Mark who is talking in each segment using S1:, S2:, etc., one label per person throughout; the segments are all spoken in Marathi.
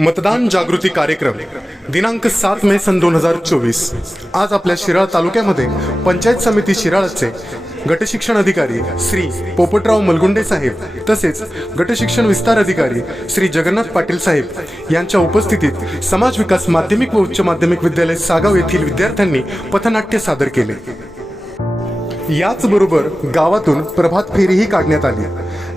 S1: मतदान जागृती कार्यक्रम दिनांक सात मे सन दोन हजार चोवीस. आज आपल्या शिराळ तालुक्यामध्ये पंचायत समिती शिराळचे गटशिक्षण अधिकारी श्री पोपटराव मलगुंडे साहेब तसेच गटशिक्षण विस्तार अधिकारी श्री जगन्नाथ पाटील साहेब यांच्या उपस्थितीत समाज विकास माध्यमिक व उच्च माध्यमिक विद्यालय सागाव येथील विद्यार्थ्यांनी पथनाट्य सादर केले. याचबरोबर गावातून प्रभात फेरीही काढण्यात आली.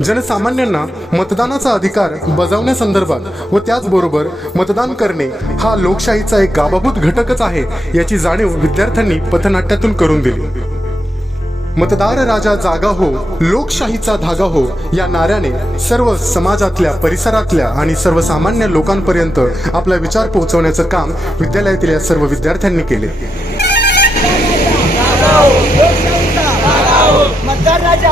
S1: जनसामान्यांना मतदानाचा अधिकार बजावण्यासंदर्भात व त्याचबरोबर मतदान करणे हा लोकशाहीचा एक गाभाभूत घटकच आहे याची जाणीव विद्यार्थ्यांनी पथनाट्यातून करून दिली. मतदार राजा जागा हो लोकशाहीचा धागा हो या नाऱ्याने सर्व समाजातल्या परिसरातल्या आणि सर्वसामान्य लोकांपर्यंत आपला विचार पोहोचवण्याचं काम विद्यालयातील या सर्व विद्यार्थ्यांनी केले.
S2: हो, हो. मतदार
S3: राजा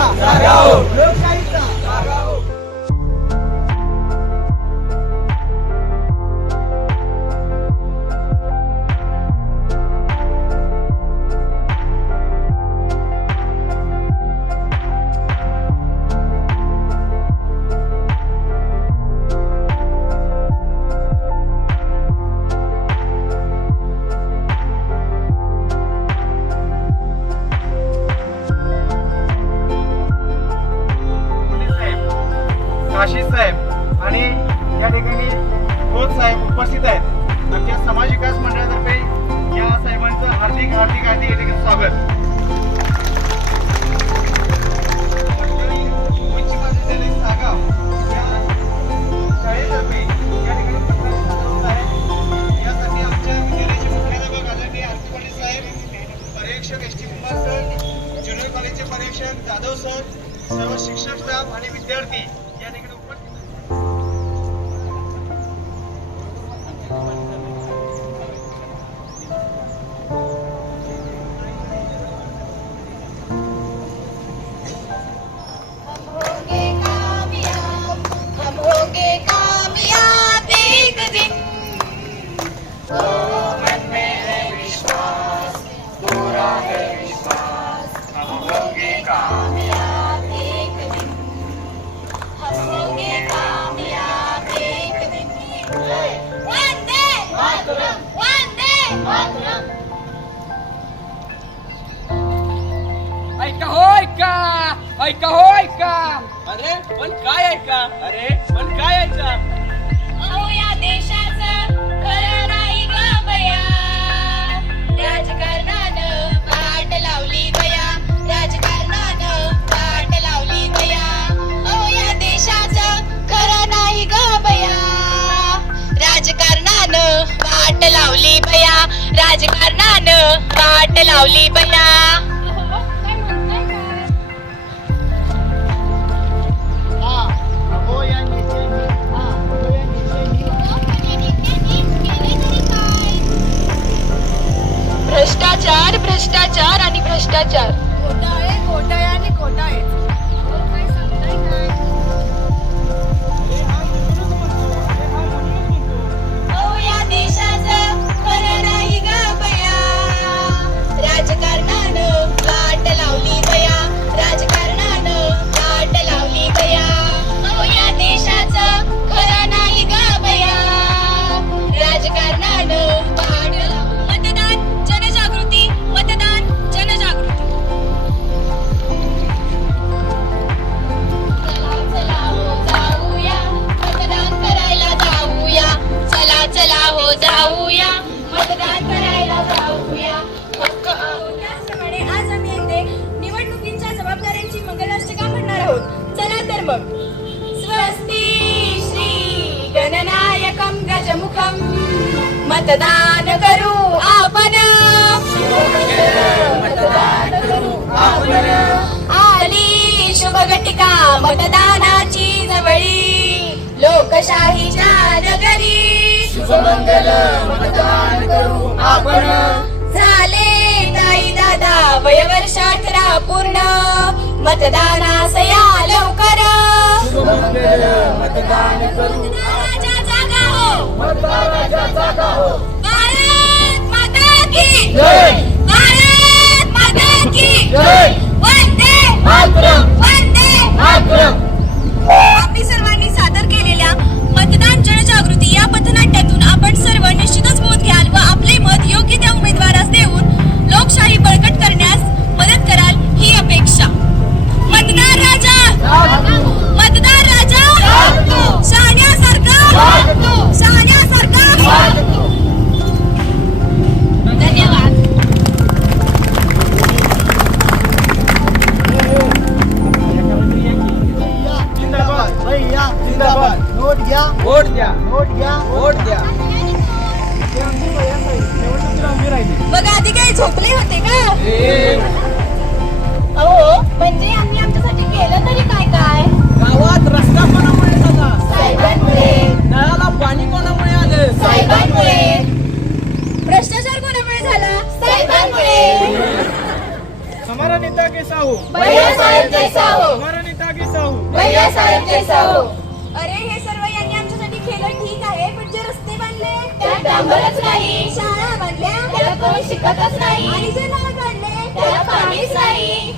S3: काशी साहेब आणि या ठिकाणी खोत साहेब उपस्थित आहेत. आमच्या समाज विकास मंडळातर्फे या साहेबांचं हार्दिक हार्दिक हार्दिक या ठिकाणी स्वागत. उच्च सागाव या यासाठी आमच्या एस टी सर कॉलेजचे जाधव सर सर्व शिक्षक स्टाफ आणि विद्यार्थी
S4: ऐका हो ऐका. अरे पण काय ऐका? अरे पण काय ऐका?
S5: अहो या देशाचं खरं नाही ग बया राजकारणानं वाट लावली बया राजकारणानं वाट लावली बया अहो या देशाचं खरं नाही ग बया राजकारणानं वाट लावली बया राजकारणानं वाट लावली बया भ्रष्टाचार.
S2: घोटाळे घोटाळे आणि घोटाळे
S5: अहो मतदान करू आपण. मतदान करू आली शुभ घटिका मतदानाची जवळी. लोकशाहीच्या नगरी. शुभमंगल मतदान करू आपण. झाले ताई दादा वयवर्ष अठरा पूर्ण. मतदानास या लवकर. जागा हो भारत माता की भारत झोपले होते का?
S3: अहो म्हणजे आम्ही आमच्यासाठी केलं तरी काय काय?
S4: गावात रस्ता कोणामुळे झाला?
S3: साहेबांमुळे.
S4: नळाला पाणी कोणामुळे आलं?
S3: साहेबांमुळे.
S5: भ्रष्टाचार कोणामुळे झाला?
S3: साहेबांमुळे.
S6: हमारा नेता कैसा हो
S3: भैया साहेब जैसा हो
S6: हमारा नेता कैसा हो
S3: भैया साहेब जैसा हो
S5: अरे हे सर्व यांनी आमच्यासाठी केलं ठीक आहे पण जे रस्ते बांधले
S3: त्यात डांबरच नाही. कोणी शिकतच नाही.
S5: आणि जे काढले
S3: त्याला पाणीच नाही.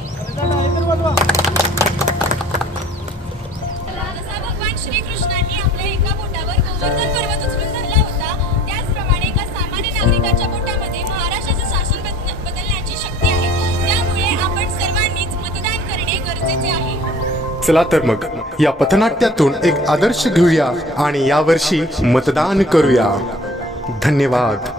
S5: जसा भगवान श्रीकृष्णांनी आपल्या एका बोटावर गोवर्धन पर्वत उचलून धरला होता. त्याचप्रमाणे एका सामान्य नागरिकाच्या बोटामध्ये महाराष्ट्राचं शासन बदल- बदलण्याची शक्ती आहे. त्यामुळे आपण सर्वांनीच मतदान करणे गरजेचे आहे.
S1: चला तर मग या पथनाट्यातून एक आदर्श घेऊया आणि यावर्षी मतदान करूया. धन्यवाद.